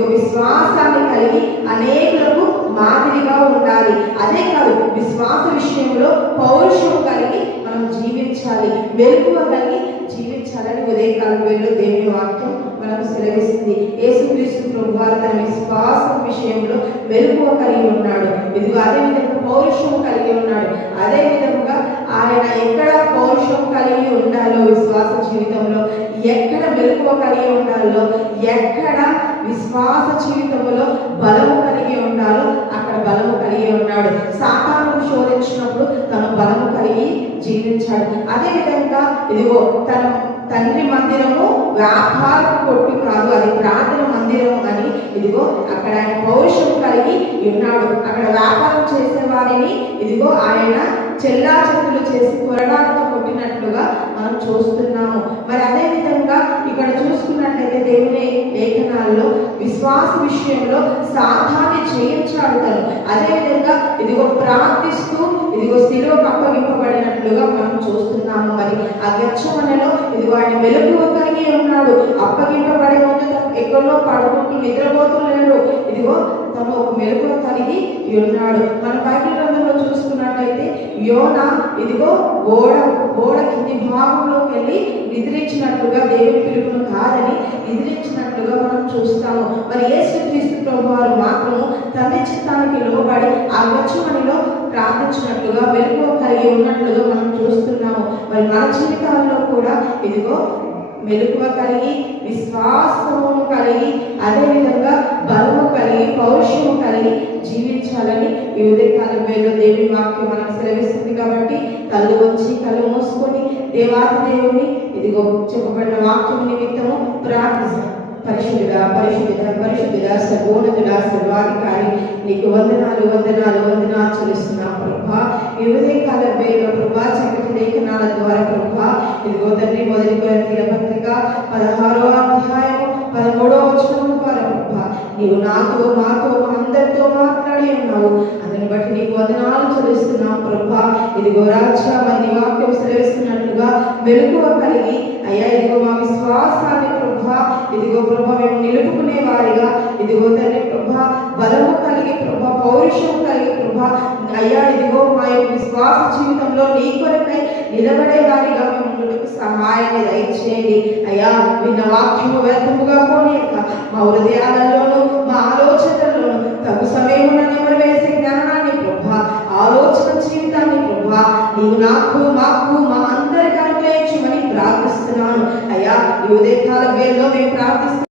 ఇదిగో విశ్వాసాన్ని కలిగి అనేకులకు మాదిరిగా ఉండాలి. అదే కాదు, విశ్వాస విషయంలో పౌరుషం కలిగి మనం జీవించాలి, మెలకువ కలిగి జీవించాలని ఉదయకాలం వేళలో దేవుని వాక్యం మనకు సెలవిస్తుంది. యేసుక్రీస్తు ప్రభువారు తన విశ్వాసం విషయంలో మెలకువ కలిగి ఉన్నాడు. ఇదిగో అదే విధంగా పౌరుషం కలిగి ఉన్నాడు. అదే విధంగా ఆయన ఎక్కడ పౌరుషం కలిగి ఉండాలో విశ్వాస జీవితంలో, ఎక్కడ మెలకువ కలిగి ఉండాలో, ఎక్కడ విశ్వాస జీవితంలో బలము కలిగి ఉండాలో అక్కడ బలము కలిగి ఉన్నాడు. సాతాను శోధించినప్పుడు తను బలము కలిగి జీవించాడు. అదే విధంగా ఇదిగో తన తండ్రి మందిరము వ్యాపార కొట్టు కాదు, అది ప్రార్థన మందిరం అని ఇదిగో అక్కడ ఆయన పౌరుషం కలిగి ఉన్నాడు. అక్కడ వ్యాపారం చేసే వారిని ఇదిగో ఆయన చెల్లా చెట్టులు చేసి కొరడాలతో కొట్టినట్లుగా మనం చూస్తున్నాము. మరి అదే విధంగా ఇక్కడ చూసుకున్నట్లయితే దేవుని లేఖనాల్లో విశ్వాస విషయంలో సాతాన్ని జయించాడు తను. అదేవిధంగా ఇదిగో ప్రార్థిస్తూ ఇదిగో శిలువకు అప్పగింపబడినట్లుగా మనం చూస్తున్నాము. మరి ఆ గెత్సేమనెలో ఇదిగో ఆయన మెలకువ కలిగి ఉన్నాడు. అప్పగింపబడే ముందు ఎక్కడో పడుకుంటూ నిద్రపోతున్నాడు. ఇదిగో తను ఒక మెలకువ కలిగి ఉన్నాడు. మన బైబిల్ గ్రంథంలో చూసుకున్నట్లయితే యోనా ఇదిగో ఓడ కింది భాగంలోకి వెళ్ళి నిద్రించినట్లుగా, దేవుని పిలుపును కాదని నిద్రించినట్లుగా మనం చూస్తాము. మరి యేసుక్రీస్తు ప్రభువారు మాత్రము తండ్రి చిత్తానికి లోబడి ఆ గెత్సేమనెలో ప్రార్థించినట్లుగా, మెలకువ కలిగి ఉన్నట్లుగా మనం చూస్తున్నాము. మరి మన జీవితాల్లో కూడా ఇదిగో మెలకువ కలిగి, విశ్వాసము కలిగి, అదేవిధంగా బలము కలిగి, పౌరుషము కలిగి జీవించాలని ఈ ఉదయకాలం వేళలో దేవుని వాక్యం మనకు సెలవిస్తుంది. కాబట్టి కళ్ళు వచ్చి కళ్ళు మూసుకొని దేవాది దేవుని ఇదిగో చెప్పబడిన వాక్యం నిమిత్తము ప్రార్థిస్తాం. పరిశుద్ధుడా పరిశుద్ధుడా పరిశుద్ధుడా సర్వోన్నతుడా సర్వాధికారి నీకు వందనాలు వందనాలు వందనాలు చెల్లిస్తున్నాం ప్రభా. ఈ ఉదయకాల వేళలో ప్రభా చక్కటి లేఖనాల ద్వారా ప్రభా ఇదిగో తండ్రి మొదటి కొరింథీయుల పత్రిక 16వ అధ్యాయము 13వ వచనం ద్వారా ప్రభా నీవు నాతో మాతో మా అందరితో మాట్లాడి ఉన్నావు. అందుని బట్టి నీకు వందనాలు చెల్లిస్తున్నాం ప్రభా. ఇదిగో రాజా మరి నీ వాక్యం సెలవిస్తున్నట్లుగా మెలకువ కలిగి అయ్యా ఇదిగో మా విశ్వాసాన్ని ప్రభా ఇదిగో ప్రభా మేము నిలుపుకునే వారిగా ఇదిగో తండ్రి ప్రభా బలము కలిగి ప్రభా పౌరుషం కలిగి ప్రభా అయ్యా ఇదిగో మా యొక్క విశ్వాస జీవితంలో నీ కొరకై నిలబడే వారిగా మేము సహాయాన్ని దయచేయండి అయ్యా. విన్న వాక్యము వ్యర్థముగా పోనీయక మా హృదయాలను